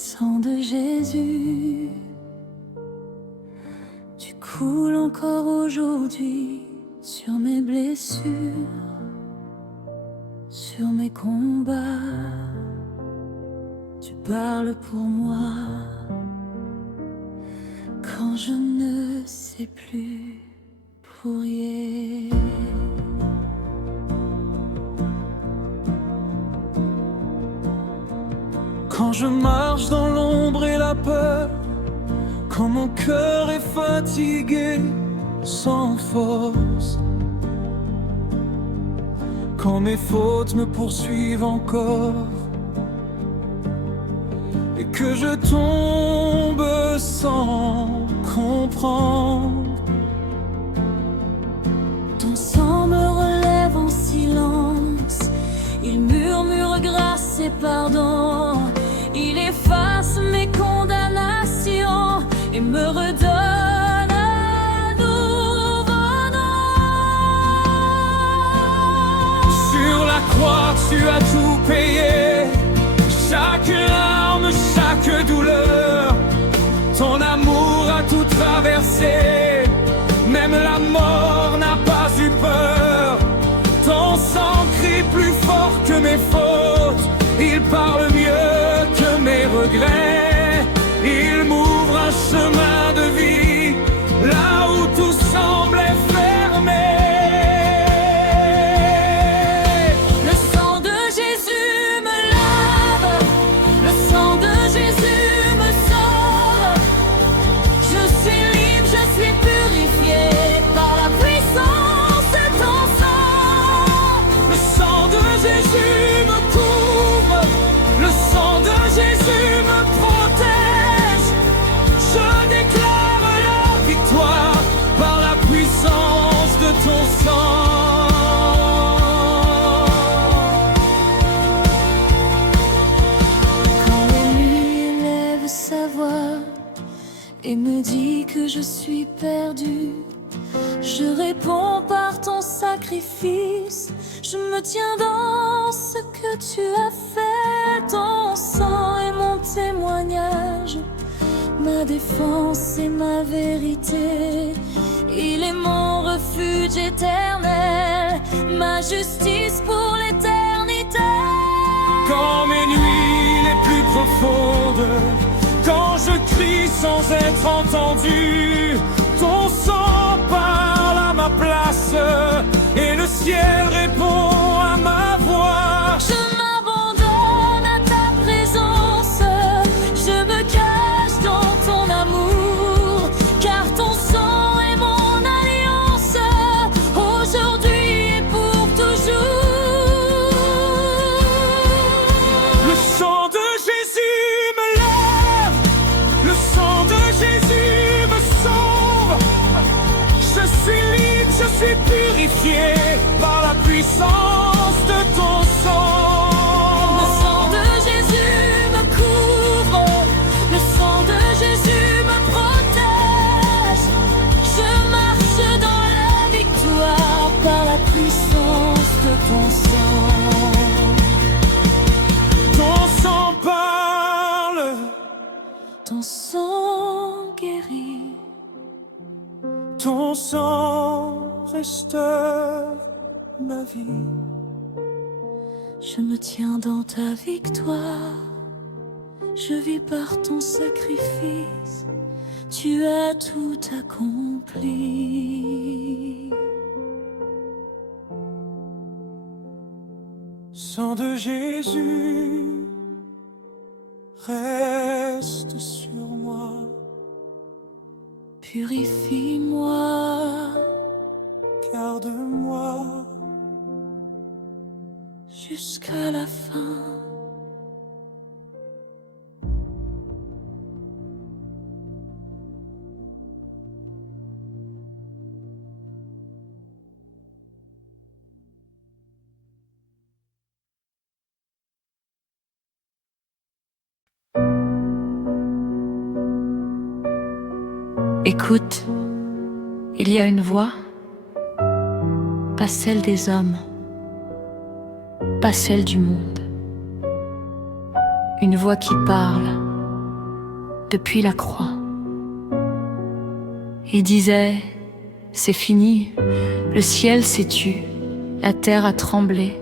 Sang de Jésus, tu coules encore aujourd'hui sur mes blessures, sur mes combats. Tu parles pour moi quand je ne sais plus prier. Quand je marche dans l'ombre et la peur, quand mon cœur est fatigué, sans force, quand mes fautes me poursuivent encore, et que je tombe sans comprendre. Ton sang me relève en silence, il murmure grâce et pardon. Il efface mes condamnations et me redonne un nouveau nom. Sur la croix, tu as tout payé, chaque larme, chaque douleur. Ton amour a tout traversé, même la mort n'a pas eu peur. Ton sang crie plus fort que mes fautes, il parle mieux que mes regrets. Il m'ouvre un chemin de vie là où tout semblait fermé. Le sang de Jésus me lave, le sang de Jésus me sauve. Je suis libre, je suis purifié par la puissance de ton sang. Le sang de Jésus me couvre, le sang de Jésus me protège. Je déclare la victoire par la puissance de ton sang. Quand la nuit élève sa voix et me dit que je suis perdue, je réponds par ton sacrifice. Je me tiens dans ce que tu as fait. Ton sang est mon témoignage, ma défense et ma vérité. Il est mon refuge éternel, ma justice pour l'éternité. Quand mes nuits les plus profondes, quand je crie sans être entendu, ton sang parle à ma place et le ciel répond à ma voix. Je m'abandonne à ta présence, je me cache dans ton amour, car ton sang est mon alliance, aujourd'hui et pour toujours. Le sang de Jésus me lève, le sang de Jésus me sauve. Je suis libre, je suis purifié par la puissance de ton sang. Le sang de Jésus me couvre, le sang de Jésus me protège. Je marche dans la victoire par la puissance de ton sang. Ton sang parle, Ton sang guérit, ton sang restaure ma vie. je me tiens dans ta victoire, je vis par ton sacrifice, tu as tout accompli. Sang de Jésus, reste sur moi. Purifie-moi, Garde-moi, jusqu'à la fin. Écoute, il y a une voix, pas celle des hommes, pas celle du monde. Une voix qui parle, depuis la croix. Ils disaient, c'est fini, le ciel s'est tu, la terre a tremblé.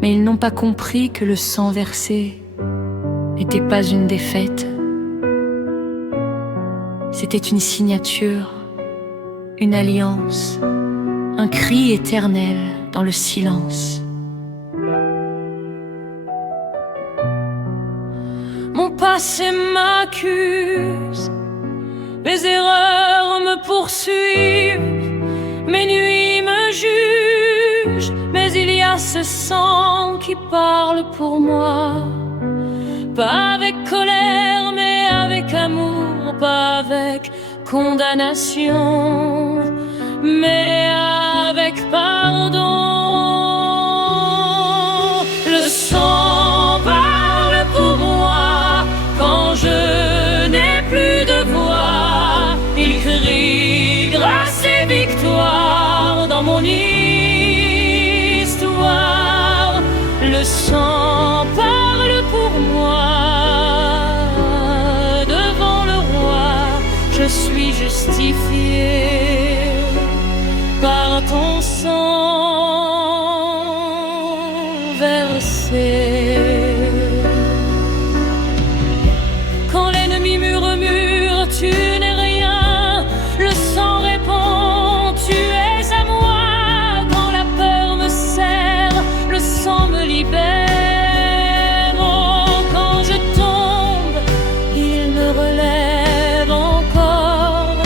Mais ils n'ont pas compris que le sang versé n'était pas une défaite. C'était une signature, une alliance, un cri éternel dans le silence. Mon passé m'accuse, mes erreurs me poursuivent, mes nuits me jugent, mais il y a ce sang qui parle pour moi. Pas avec colère, mais avec amour, pas avec condamnation, mais avec pardon. Le sang parle pour moi quand je n'ai plus de voix. Il crie grâce et victoire dans mon histoire. Le sang parle pour moi. Devant le roi, je suis justifié par ton sang versé. Quand l'ennemi murmure, tu n'es rien, le sang répond, tu es à moi. Quand la peur me serre, le sang me libère. Oh, quand je tombe, il me relève encore.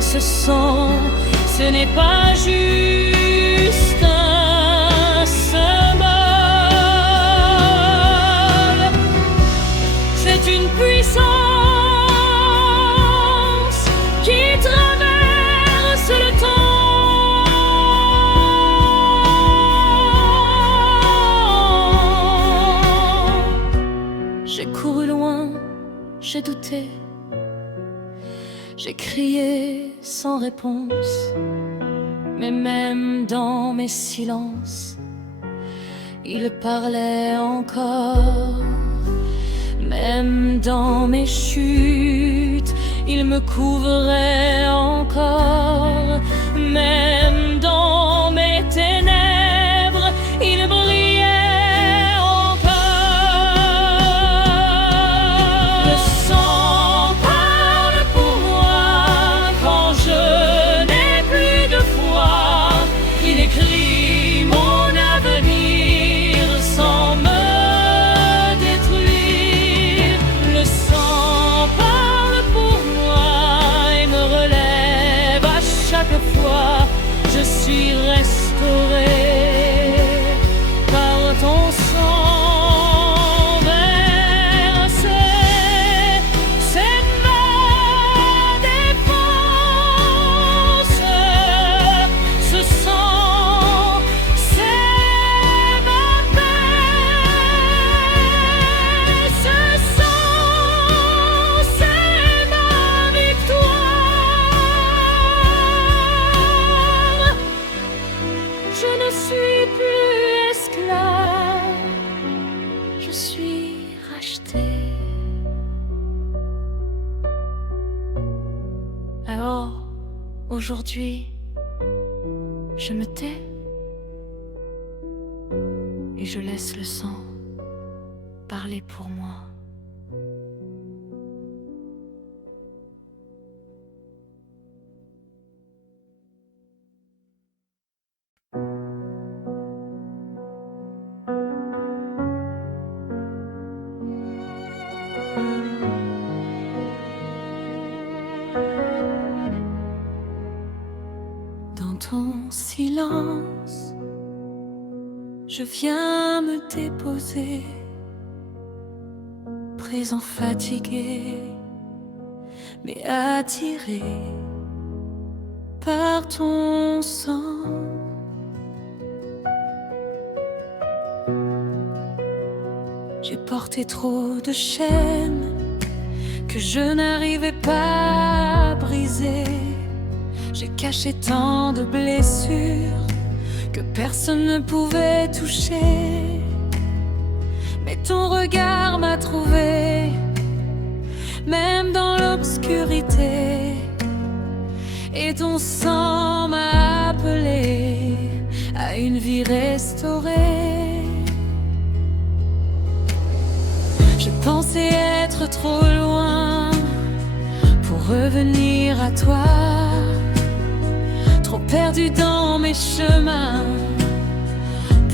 Ce sang, ce n'est pas juste un symbole, c'est une puissance qui traverse le temps. J'ai couru loin, j'ai douté, j'ai crié sans réponse. Mais même dans mes silences, il parlait encore. Même dans mes chutes, il me couvrait encore. Même dans mes ténèbres, il brillait encore. Le sang parle pour moi quand je n'ai plus de foi. Il écrit mon avenir sans me détruire. Le sang parle pour moi et me relève à chaque fois. Je suis restauré par ton sang versé. C'est ma défense. Ce sang, c'est ma paix. Ce sang, c'est ma victoire. Je ne suis plus esclave, je suis racheté. Alors, aujourd'hui, je me tais et je laisse le sang parler pour moi. Dans ton silence, je viens me déposer, présent fatigué, mais attiré par ton sang. J'ai porté trop de chaînes que je n'arrivais pas à briser. J'ai caché tant de blessures que personne ne pouvait toucher. Mais ton regard m'a trouvé, même dans l'obscurité. Et ton sang m'a appelé à une vie restaurée. Je pensais être trop loin pour revenir à toi, trop perdu dans mes chemins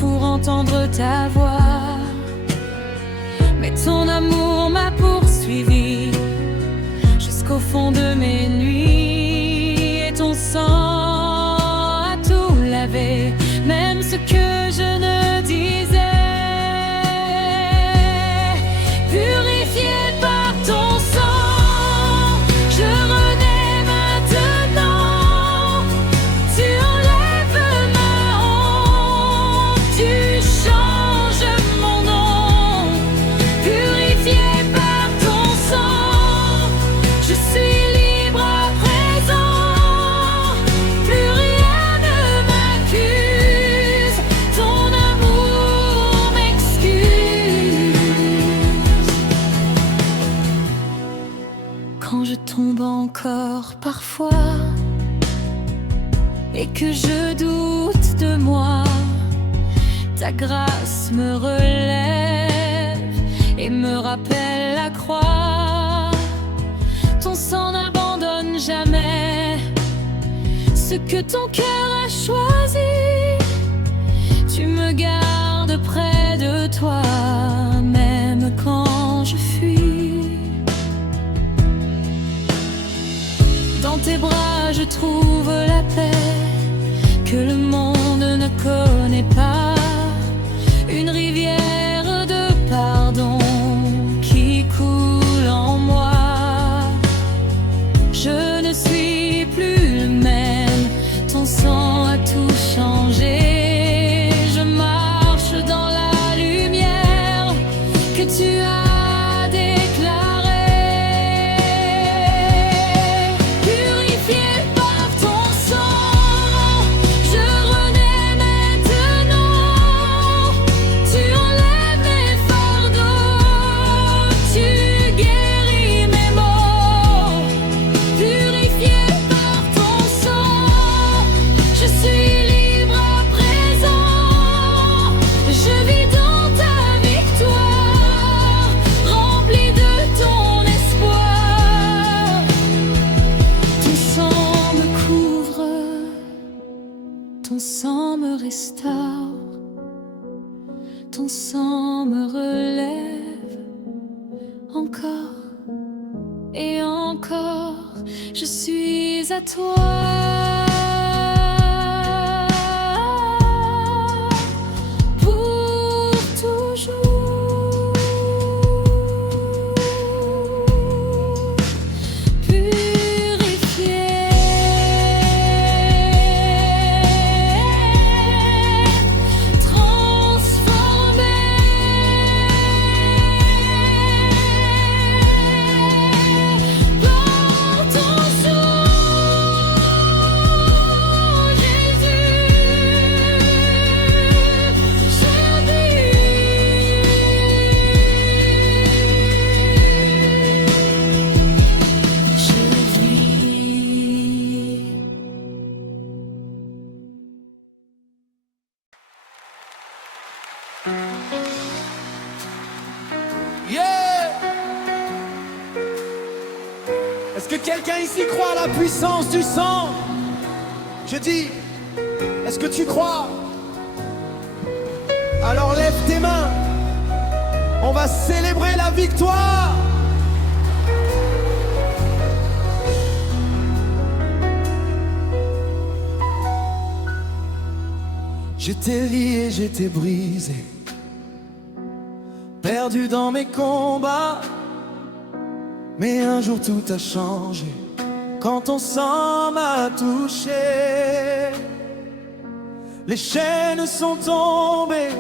pour entendre ta voix. Mais ton amour m'a poursuivi jusqu'au fond de mes nuits. Et ton sang a tout lavé, même ce que je ne disais. Purifié par ton sang, je renais maintenant. Tu enlèves ma honte, tu changes mon nom. Purifié par ton sang, je suis libre à présent. Plus rien ne m'accuse, ton amour m'excuse. Quand je tombe encore parfois et que je doute de moi, ta grâce me relève et me rappelle la croix. Ton sang n'abandonne jamais ce que ton cœur a choisi. Tu me gardes près de toi, même quand je fuis. Dans tes bras je trouve la paix que le monde ne connaît pas. Une rivière de pardon qui coule en moi. Je ne suis plus le même, ton sang a tout changé. Je marche dans la lumière que tu as déclarée. Purifié par ton sang, je renais maintenant. Tu enlèves mes fardeaux, tu guéris mes maux. Purifié par ton sang, je suis libre à présent. Je vis dans ta victoire, rempli de ton espoir. Ton sang me couvre, ton sang me restaure, ton sang me relève encore et encore. Je suis à toi. Pour toujours. Purifié, transformé par ton sang, Jésus, je vis. Yeah! Est-ce que quelqu'un ici croit à la puissance du sang? Je dis, est-ce que tu crois? Alors lève tes mains. On va célébrer la victoire. J'étais lié, j'étais brisé, perdu dans mes combats. Mais un jour tout a changé quand ton sang m'a touché. Les chaînes sont tombées,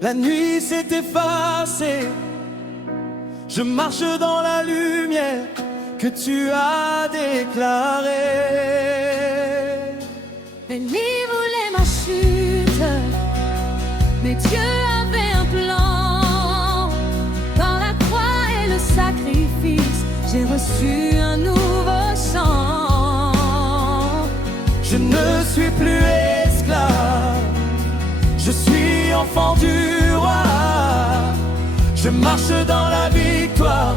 la nuit s'est effacée. Je marche dans la lumière que tu as déclarée. L'ennemi voulait ma chute, mais Dieu avait un plan. Dans la croix et le sacrifice, reçu un nouveau sang. Je ne suis plus esclave, je suis enfant du roi. Je marche dans la victoire,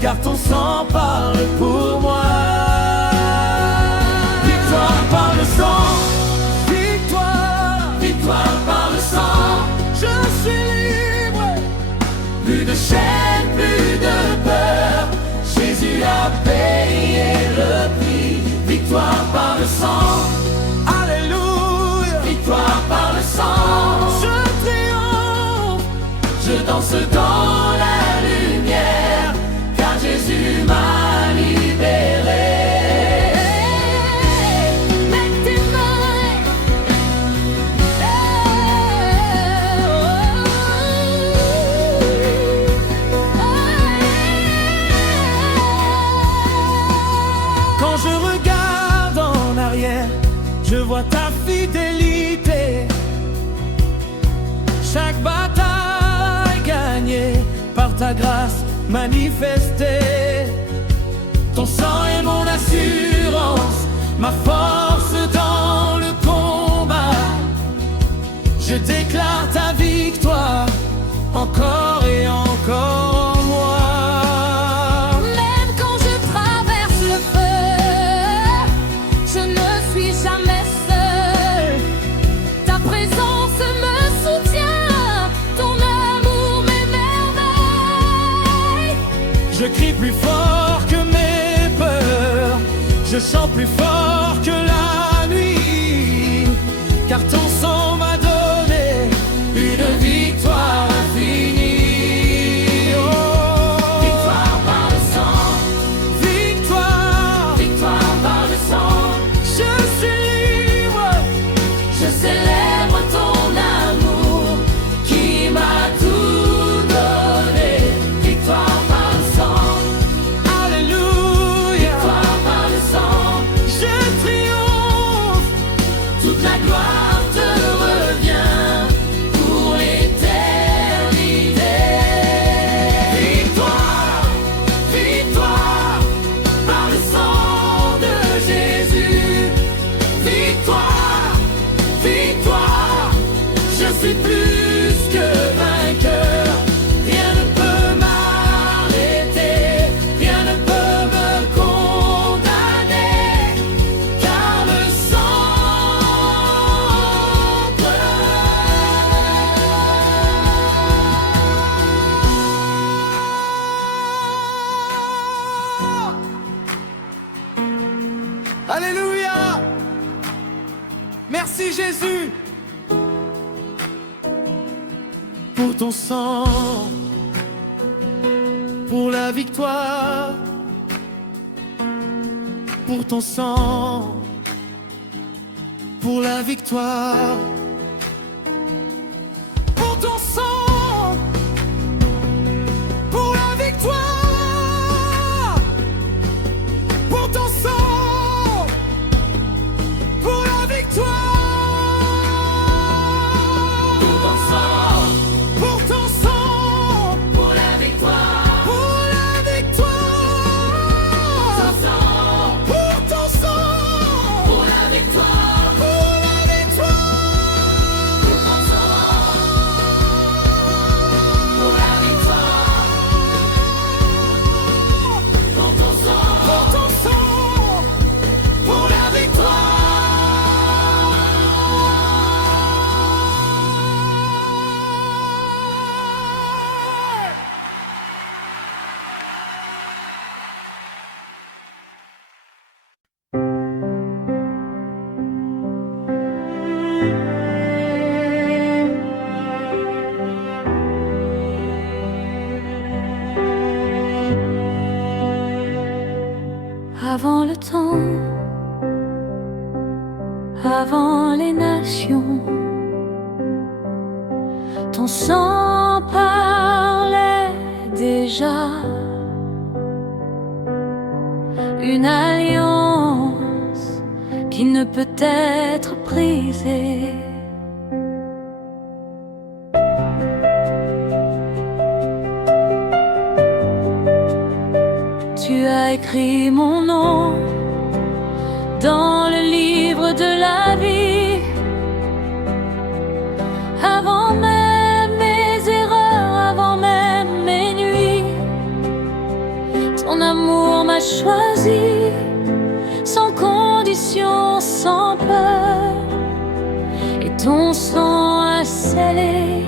car ton sang parle pour moi. Victoire par le sang, victoire, victoire par le sang. Je suis libre, plus de chaîne, plus de peur. Jésus a payé le prix. Victoire par le sang, alléluia. Victoire par le sang, je triomphe, je danse dans la lumière, car Jésus m'a libéré. Mets tes mains. Quand je regarde en arrière, je vois ta fidélité. Chaque bataille gagnée par ta grâce manifestée. Ton sang est mon assurance, ma force dans le combat. Je déclare ta victoire encore et encore en moi. Même quand je traverse le feu, je ne suis jamais seul. Ta présence me soutient, ton amour m'émerveille. Je crie plus fort que mes peurs, je chante plus fort que la nuit, car ton sang m'a donné une victoire infinie. Oh. Victoire par le sang, victoire, victoire par le sang. Je suis libre, Je célèbre ton amour qui m'a tout donné. victoire par le sang, alléluia. Victoire par le sang, Je triomphe, toute la gloire te revient pour l'éternité. victoire, victoire par le sang de Jésus. Victoire, victoire, je suis plus que vainqueur. Rien ne peut m'arrêter, rien ne peut me condamner, car le sang. Alléluia. Merci Jésus pour ton sang, pour la victoire, pour ton sang, pour la victoire, pour ton sang, pour la victoire, pour ton sang, pour la victoire. Pour ton sang, pour ton sang, Pour la victoire, pour la victoire. Pour ton sang, pour la victoire, pour la victoire. pour ton sang, pour la victoire, pour ton sang, Pour ton sang, pour la victoire. avant le temps, avant les nations, ton sang parlait déjà. Une alliance qui ne peut être brisée. Tu as écrit mon nom dans le livre de la vie. Avant même mes erreurs, avant même mes nuits, ton amour m'a choisi, sans condition, sans peur. Et ton sang a scellé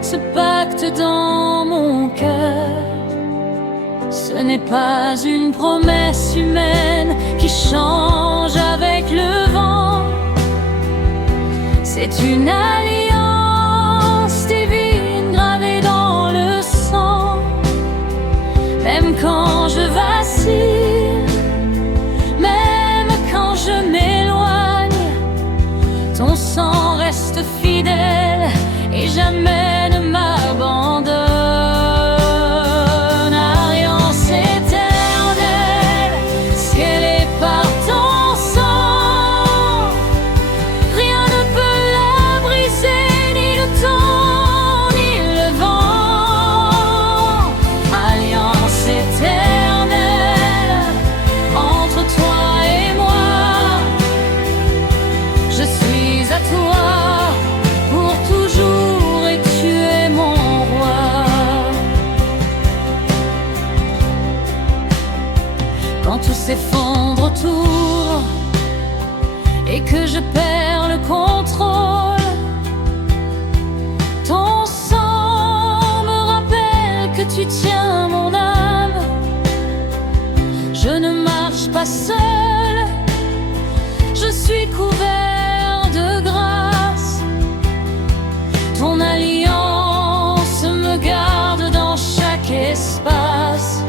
ce pacte dans mon cœur. Ce n'est pas une promesse humaine qui change avec le vent. C'est une alliance divine gravée dans le sang. Même quand je vacille, même quand je m'éloigne, ton sang reste fidèle et jamais ne m'abandonne. Alliance éternelle, scellée par ton sang, rien ne peut la briser, ni le temps, ni le vent. Alliance éternelle, entre toi et moi, je suis à toi pour toujours et tu es mon roi. Quand tout s'effondre autour et que je perds le contrôle, ton sang me rappelle que tu tiens mon âme. Je ne marche pas seule, je suis couvert de grâce. Ton alliance me garde dans chaque espace.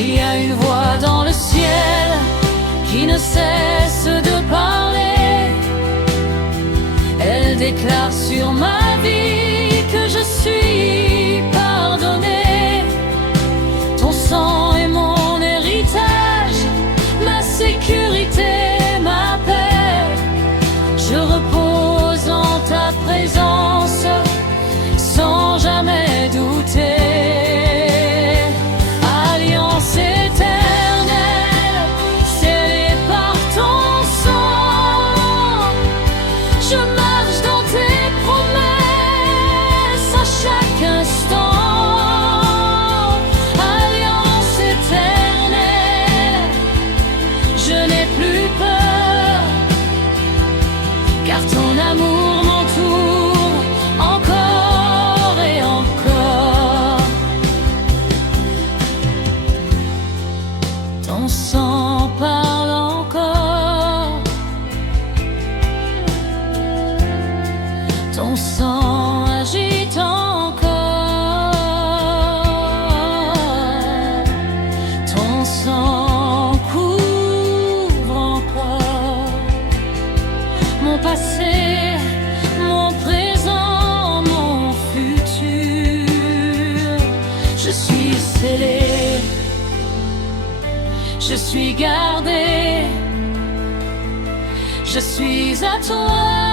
Il y a une voix dans le ciel qui ne cesse de parler. Elle déclare sur ma vie que je suis pardonné. Ton sang est mon héritage, ma sécurité, ma paix. Je repose en ta présence sans jamais douter. Alliance éternelle, scellée par ton sang, je marche dans tes promesses à chaque instant. Alliance éternelle, je n'ai plus peur, car ton amour m'entoure encore et encore. Ton sang parle encore, ton sang agite encore, ton sang couvre encore mon passé, mon présent, mon futur. Je suis scellé, je suis gardé, je suis à toi.